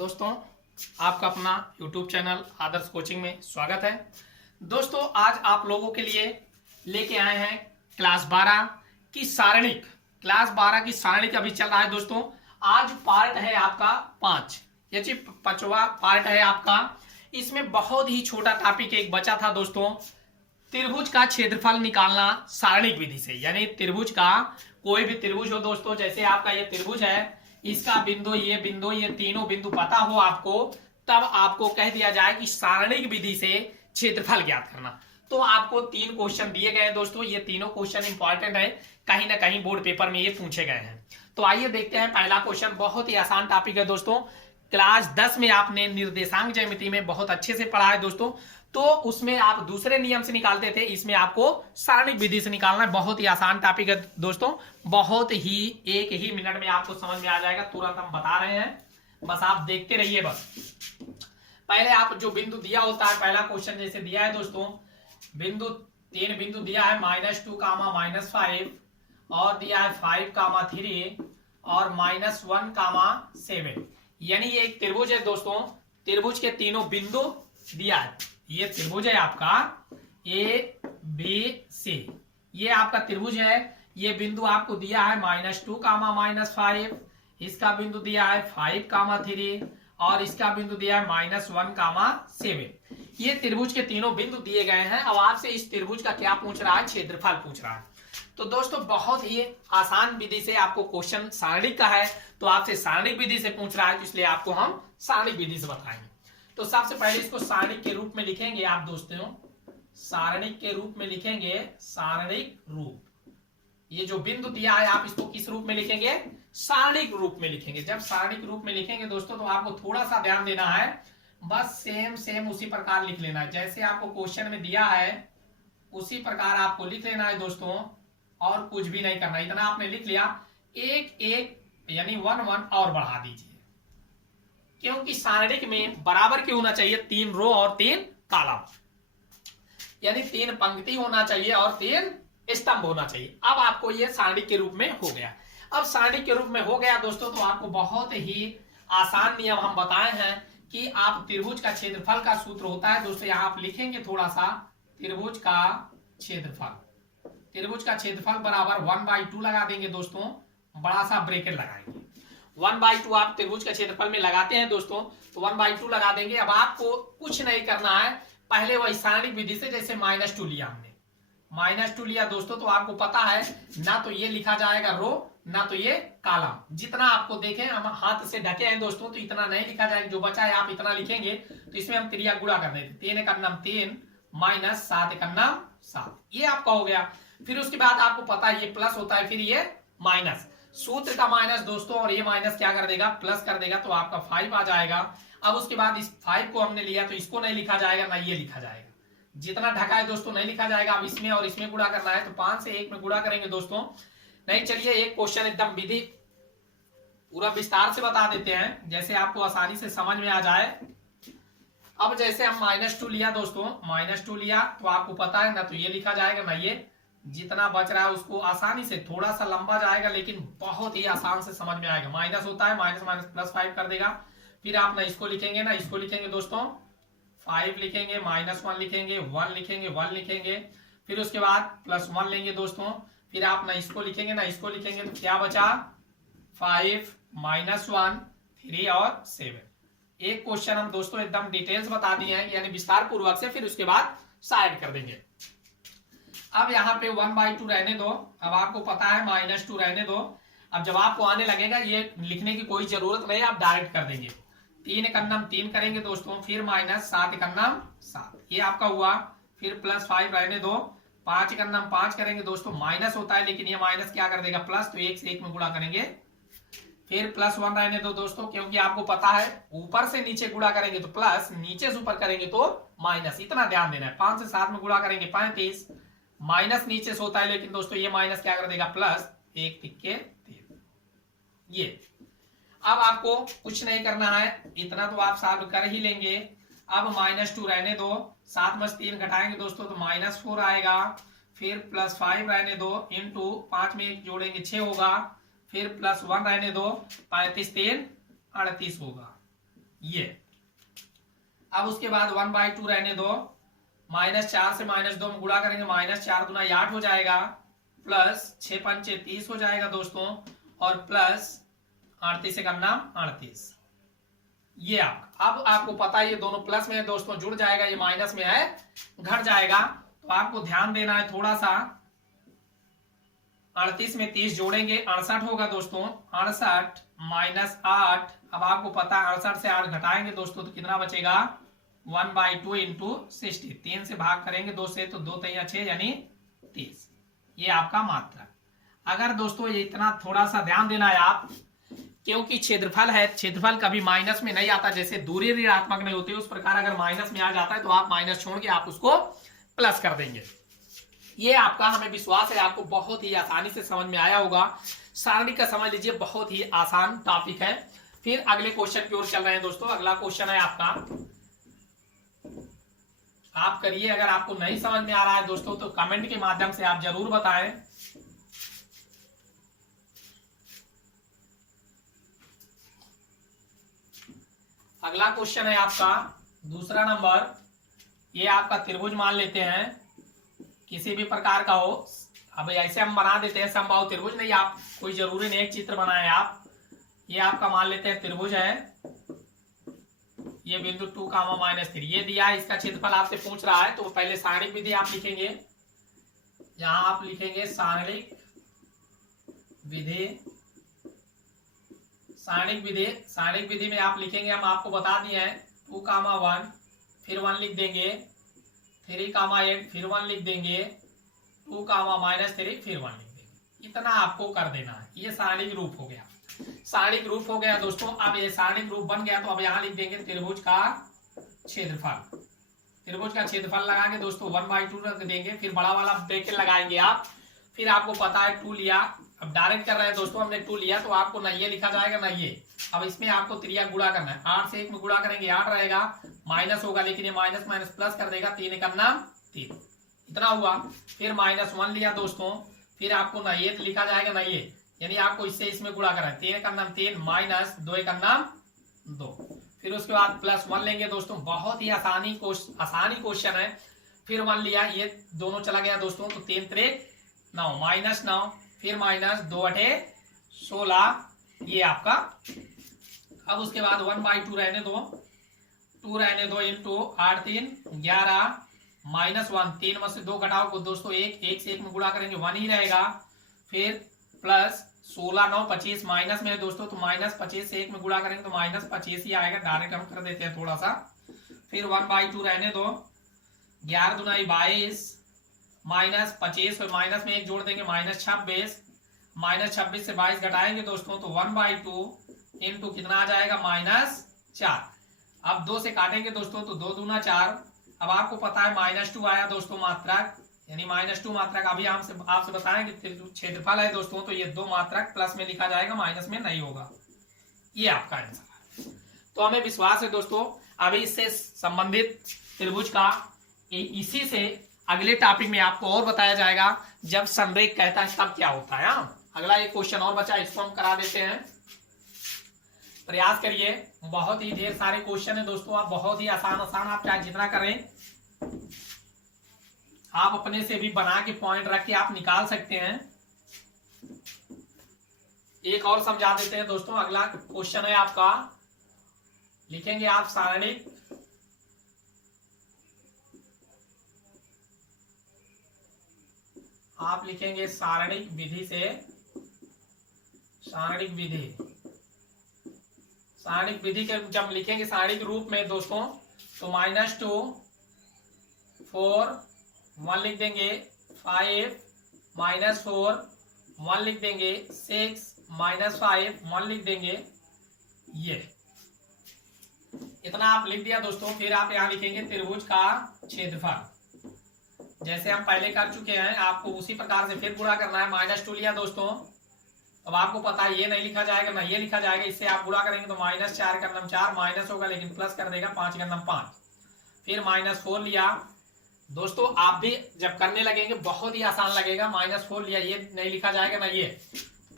दोस्तों, आपका अपना YouTube चैनल आदर्श कोचिंग में स्वागत है। दोस्तों, आज आप लोगों के लिए लेके आए हैं क्लास 12 की सारणिक। क्लास 12 की सारणिक अभी चल रहा है दोस्तों। आज पार्ट है आपका 5, यानी 5वां पार्ट है आपका। इसमें बहुत ही छोटा टॉपिक एक बचा था दोस्तों, त्रिभुज का क्षेत्रफल निकालना सारणिक विधि से। यानी त्रिभुज का कोई भी त्रिभुज हो दोस्तों, जैसे आपका ये त्रिभुज है, इसका बिंदु, ये तीनों बिंदु पता हो आपको, तब आपको कह दिया जाए कि सारणिक विधि से क्षेत्रफल ज्ञात करना। तो आपको 3 क्वेश्चन दिए गए हैं दोस्तों। ये तीनों क्वेश्चन इंपॉर्टेंट है, कहीं ना कहीं बोर्ड पेपर में ये पूछे गए हैं। तो आइए देखते हैं पहला क्वेश्चन। बहुत ही आसान टॉपिक है दोस्तों। क्लास 10 में आपने निर्देशांक ज्यामिति में बहुत अच्छे से पढ़ा है दोस्तों। तो उसमें आप दूसरे नियम से निकालते थे, इसमें आपको सारणिक विधि से निकालना है। बहुत ही आसान टॉपिक है दोस्तों, बहुत ही एक ही मिनट में आपको समझ में आ जाएगा। तुरंत हम बता रहे हैं, बस आप देखते रहिए। बस पहले आप जो बिंदु दिया होता है, पहला क्वेश्चन जैसे दिया है दोस्तों, बिंदु 3 बिंदु दिया है -2, -5 और दिया है 5, 3 और -1, 7। यानी ये एक त्रिभुज है दोस्तों। त्रिभुज के तीनों बिंदु दिया है। ये त्रिभुज है आपका ABC, ये आपका त्रिभुज है। ये बिंदु आपको दिया है -2, -5, इसका बिंदु दिया है 5, 3 और इसका बिंदु दिया है -1, 7। ये त्रिभुज के तीनों बिंदु दिए गए हैं। अब आपसे इस त्रिभुज का क्या पूछ रहा है? क्षेत्रफल पूछ रहा है। तो दोस्तों, बहुत ही आसान विधि से आपको क्वेश्चन सारणिक का है, तो आपसे सारणिक विधि से पूछ रहा है, तो इसलिए आपको हम सारणिक विधि से बताएंगे। तो सबसे पहले इसको सारणिक के रूप में लिखेंगे आप दोस्तों, सारणिक के रूप में लिखेंगे, सारणिक रूप। ये जो बिंदु दिया है आप इसको किस रूप में लिखेंगे? सारणिक रूप में लिखेंगे। जब सारणिक रूप में लिखेंगे दोस्तों, तो आपको थोड़ा सा ध्यान देना है, बस सेम उसी प्रकार लिख लेना है जैसे आपको क्वेश्चन में दिया है, उसी प्रकार आपको लिख लेना है दोस्तों, और कुछ भी नहीं करना। इतना आपने लिख लिया, एक यानी 1 और बढ़ा दीजिए, क्योंकि सारणिक में बराबर की होना चाहिए 3 रो और 3 कॉलम, यानी 3 पंक्ति होना चाहिए और 3 स्तंभ होना चाहिए। अब आपको ये सारणिक के रूप में हो गया। अब सारणिक के रूप में हो गया दोस्तों, तो आपको बहुत ही आसान नियम हम बताए हैं कि आप त्रिभुज का क्षेत्रफल का सूत्र होता है दोस्तों। यहां आप लिखेंगे थोड़ा सा, त्रिभुज का क्षेत्रफल, त्रिभुज का क्षेत्रफल बराबर 1/2 लगा देंगे दोस्तों, बड़ा सा ब्रैकेट लगाएंगे। 1/2 आप त्रिभुज के क्षेत्रफल में लगाते हैं दोस्तों, तो 1/2 लगा देंगे। अब आपको कुछ नहीं करना है, पहले वही सारणिक विधि से, जैसे -2 लिया हमने, -2 लिया दोस्तों, तो आपको पता है ना तो ये लिखा जाएगा रो, ना तो ये कॉलम। जितना आपको देखें, हम हाथ से ढके हैं दोस्तों, तो इतना नहीं लिखा जाएगा। जो बचा है आप इतना लिखेंगे, तो इसमें हम त्रिया गुणा कर देते, 3 × 3 -7 × 7, ये आपका हो गया। फिर उसके बाद आपको पता है ये प्लस होता है, फिर ये माइनस, सूत्र का माइनस दोस्तों, और ये माइनस क्या कर देगा? प्लस कर देगा, तो आपका 5 आ जाएगा। अब उसके बाद इस 5 को हमने लिया, तो इसको नहीं लिखा जाएगा, ना ये लिखा जाएगा, जितना ढका है दोस्तों नहीं लिखा जाएगा। अब इसमें और इसमें गुणा करना है, तो 5 से 1 में गुणा करेंगे दोस्तों। नहीं, चलिए एक क्वेश्चन एकदम विधि पूरा विस्तार से बता देते हैं, जैसे आपको आसानी से समझ में आ जाए। अब जैसे हम -2 लिया दोस्तों, -2 लिया, तो आपको पता है ना तो ये लिखा जाएगा, ना ये, जितना बच रहा है उसको आसानी से, थोड़ा सा लंबा जाएगा लेकिन बहुत ही आसान से समझ में आएगा। माइनस होता है, माइनस +5 कर देगा। फिर आप ना इसको लिखेंगे, ना इसको लिखेंगे दोस्तों, 5 लिखेंगे, -1 लिखेंगे, 1 लिखेंगे, 1 लिखेंगे। फिर उसके बाद +1 लेंगे दोस्तों, फिर आप ना इसको लिखेंगे, ना इसको लिखेंगे, तो क्या बचा? 5 -1 3 और 7। एक क्वेश्चन हम दोस्तों एकदम डिटेल्स बता दिए हैं, यानी विस्तार पूर्वक से, फिर उसके बाद साइड कर देंगे। अब यहाँ पे 1/2 रहने दो। अब आपको पता है -2 रहने दो। अब जब आपको आने लगेगा, ये लिखने की कोई जरूरत नहीं, आप डायरेक्ट कर देंगे। 3 × 3 करेंगे दोस्तों, फिर -7 × 7, ये आपका हुआ। फिर +5 रहने दो, 5 × 5 करेंगे दोस्तों, माइनस होता है लेकिन ये माइनस क्या कर देगा? प्लस, तो 1 से 1 में गुणा करेंगे। फिर +1 रहने दो दोस्तों, क्योंकि आपको पता है ऊपर से नीचे गुणा करेंगे तो प्लस, नीचे से ऊपर करेंगे तो माइनस, इतना ध्यान देना है। 5 से 7 में गुणा करेंगे 35, माइनस नीचे से होता है लेकिन दोस्तों ये माइनस क्या कर देगा? प्लस, 1 तिक्के 3, ये। अब आपको कुछ नहीं करना है, इतना तो आप सॉल्व कर ही लेंगे। अब -2 रहने दो, 7 में 3 घटाएंगे दोस्तों, तो -4 आएगा। फिर +5 रहने दो, इंटू 5 में 1 जोड़ेंगे 6 होगा। फिर +1 रहने दो, 35 3 38 होगा। ये। अब उसके बाद 1/2 रहने दो, -4 से -2 में गुणा करेंगे, -4 × 8 हो जाएगा, प्लस 6 पंचे 30 हो जाएगा दोस्तों, और प्लस 38 से करना 38। ये अब आपको पता है ये दोनों प्लस में है दोस्तों, जुड़ जाएगा, ये माइनस में है घट जाएगा। तो आपको ध्यान देना है थोड़ा सा, 38 में 30 जोड़ेंगे 68 होगा दोस्तों, 68 -8। अब आपको पता है 68 से 8 घटाएंगे दोस्तों तो कितना बचेगा, 1/2 इंटू 60, 3 से भाग करेंगे 2 से तो 2 3 6 यानी 30। ये आपका मात्रा। अगर दोस्तों ये इतना थोड़ा सा ध्यान देना है आप, क्योंकि क्षेत्रफल है, क्षेत्रफल कभी माइनस में नहीं आता, जैसे दूरी ऋणात्मक नहीं होती उस प्रकार अगर माइनस में आ जाता है तो आप माइनस छोड़ के आप उसको प्लस कर देंगे। ये आपका हमें विश्वास है आपको बहुत ही आसानी से समझ में आया होगा। सारणी का समझ लीजिए, बहुत ही आसान टॉपिक है। फिर अगले क्वेश्चन की ओर चल रहे हैं दोस्तों। अगला क्वेश्चन है आपका, आप करिए। अगर आपको नहीं समझ में आ रहा है दोस्तों तो कमेंट के माध्यम से आप जरूर बताएं। अगला क्वेश्चन है आपका दूसरा नंबर। ये आपका त्रिभुज मान लेते हैं, किसी भी प्रकार का हो। अब ऐसे हम बना देते हैं समबाहु त्रिभुज, नहीं आप कोई जरूरी नहीं एक चित्र बनाए आप। ये आपका मान लेते हैं त्रिभुज है, ये बिंदु 2, -3 ये दिया है। इसका क्षेत्रफल आपसे पूछ रहा है तो पहले सारणिक विधि आप लिखेंगे। यहां आप लिखेंगे सारणिक विधि, सारणिक विधि। सारणिक विधि में आप लिखेंगे, हम आपको बता दिए हैं 2, 1 फिर 1 लिख देंगे, 3, 8 फिर 1 लिख देंगे, 2, -3 फिर 1 लिख देंगे। इतना आपको कर देना है। ये सारणिक रूप हो गया, सारणिक रूप हो गया दोस्तों। अब ये सारणिक रूप बन गया तो अब यहाँ लिख देंगे त्रिभुज का क्षेत्रफल। त्रिभुज का क्षेत्रफल लगाएंगे दोस्तों 1/2 रख देंगे, फिर बड़ा वाला ब्रैकेट लगाएंगे आप। फिर आपको पता है 2 लिया, अब डायरेक्ट कर रहे हैं दोस्तों, हमने 2 लिया तो आपको ना ये लिखा जाएगा ना ये। अब इसमें आपको त्रिया गुणा करना है, 8 से 1 में गुणा करेंगे 8 रहेगा, माइनस होगा लेकिन ये माइनस माइनस प्लस कर देगा, 3 करना 3 इतना हुआ। फिर -1 लिया दोस्तों, फिर आपको ना ये लिखा जाएगा ना ये, यानी आपको इससे इसमें गुणा करना है, 3 का नाम 3 -2 का नाम 2। फिर उसके बाद +1 लेंगे दोस्तों, बहुत ही आसानी क्वेश्चन है। फिर 1 लिया, ये दोनों चला गया दोस्तों तो 3 3 9 -9, फिर -2 8 16 ये आपका। अब उसके बाद 1/2 रहने दो, 2 रहने दो इंटू 8 3 11 -1, 3 में से 2 घटाओ को दोस्तों 1, 1 से 1 में गुणा करेंगे 1 ही रहेगा। फिर प्लस 16 9 25 माइनस में है दोस्तों तो -25 से 1 में गुणा करेंगे तो -25 ही आएगा, डायरेक्ट हम कर देते हैं थोड़ा सा। फिर 1/2 रहने दो, 11 दूना 22 -25 और माइनस में 1 जोड़ देंगे -26, -26 से 22 घटाएंगे दोस्तों तो 1/2 इंटू कितना आ जाएगा -4। अब 2 से काटेंगे दोस्तों तो 2 दूना 4। अब आपको पता है -2 आया दोस्तों मात्रक, यानी -2 मात्रक। अभी आपसे बताएं कि क्षेत्रफल है दोस्तों तो ये 2 मात्रक प्लस में लिखा जाएगा, माइनस में नहीं होगा। ये आपका आंसर है। तो हमें विश्वास है दोस्तों अभी इससे संबंधित त्रिभुज का इसी से अगले टॉपिक में आपको और बताया जाएगा, जब संरेख कहता है तब क्या होता है। अगला एक क्वेश्चन और बचा, इसको हम करा देते हैं। प्रयास करिए, बहुत ही ढेर सारे क्वेश्चन है दोस्तों, आप बहुत ही आसान आप चाहे जितना करें, आप अपने से भी बना के पॉइंट रख के आप निकाल सकते हैं। एक और समझा देते हैं दोस्तों। अगला क्वेश्चन है आपका, लिखेंगे आप सारणिक आप लिखेंगे सारणिक विधि से, सारणिक विधि, सारणिक विधि के जब लिखेंगे सारणिक रूप में दोस्तों तो -2 4 1 लिख देंगे, 5 -4 1 लिख देंगे, 6 -5 1 लिख देंगे। ये इतना आप लिख दिया दोस्तों। फिर आप यहाँ लिखेंगे त्रिभुज का क्षेत्रफल, जैसे हम पहले कर चुके हैं, आपको उसी प्रकार से फिर गुणा करना है। -2 लिया दोस्तों, अब आपको पता है ये नहीं लिखा जाएगा ना ये लिखा जाएगा, इससे आप गुणा करेंगे तो -4 का नाम 4 माइनस होगा लेकिन प्लस कर देगा, 5 का नाम 5। फिर -4 लिया दोस्तों, आप भी जब करने लगेंगे बहुत ही आसान लगेगा। -4 लिया, ये नहीं लिखा जाएगा ना ये,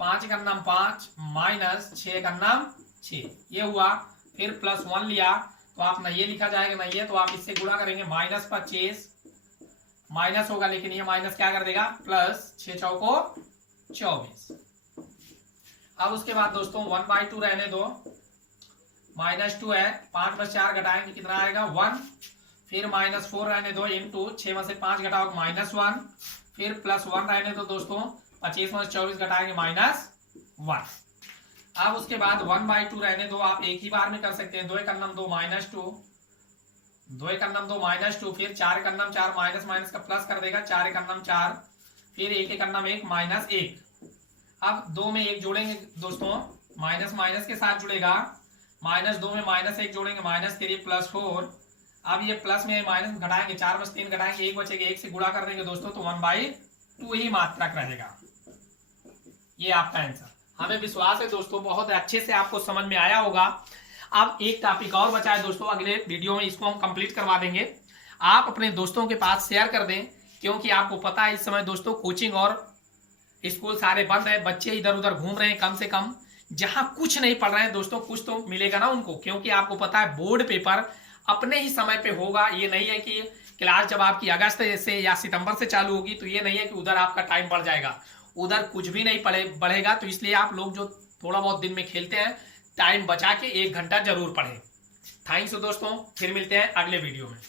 5 का नाम 5 -6 का नाम 6 ये हुआ। फिर +1 लिया तो आप ना ये लिखा जाएगा ना ये, तो आप इससे गुणा करेंगे -25 माइनस होगा, लेकिन ये माइनस क्या कर देगा +6 चौको 24। अब उसके बाद दोस्तों 1/2 रहने दो, -2 है, 5 में 4 घटाएंगे कितना आएगा 1, फिर -4 रहने दो इंटू 6 में से 5 घटाओ -1, फिर +1 रहने दो दोस्तों, 25 में से 24 घटाएंगे -1। अब उसके बाद 1/2 रहने दो, आप एक ही बार में कर सकते हैं, 2 × 2 -2, 2 × 2 -2, फिर 4 × 4 माइनस माइनस का प्लस कर देगा, 4 × 4, फिर 1 × 1 -1। अब 2 में 1 जोड़ेंगे दोस्तों, माइनस माइनस के साथ जुड़ेगा, -2 में -1 जोड़ेंगे -3 +4। अब ये प्लस में माइनस घटाएंगे, 4 में 3 घटाएंगे 1 बचेगा, 1 से गुणा कर देंगे दोस्तों, तो 1/2 ही मात्रक रहेगा। ये आपका आंसर। हमें विश्वास है दोस्तों बहुत अच्छे से आपको समझ में आया होगा। अब एक टॉपिक और बचा है दोस्तों, अगले वीडियो में इसको हम कंप्लीट करवा देंगे। आप अपने दोस्तों के पास शेयर कर दें, क्योंकि आपको पता है इस समय दोस्तों कोचिंग और स्कूल सारे बंद है, बच्चे इधर उधर घूम रहे हैं। कम से कम जहां कुछ नहीं पढ़ रहे हैं दोस्तों, कुछ तो मिलेगा ना उनको, क्योंकि आपको पता है बोर्ड पेपर अपने ही समय पे होगा। ये नहीं है कि क्लास जब आपकी अगस्त से या सितंबर से चालू होगी तो ये नहीं है कि उधर आपका टाइम बढ़ जाएगा, उधर कुछ भी नहीं बढ़ेगा। तो इसलिए आप लोग जो थोड़ा बहुत दिन में खेलते हैं, टाइम बचा के 1 घंटा जरूर पढ़ें। थैंक्स दोस्तों, फिर मिलते हैं अगले वीडियो में।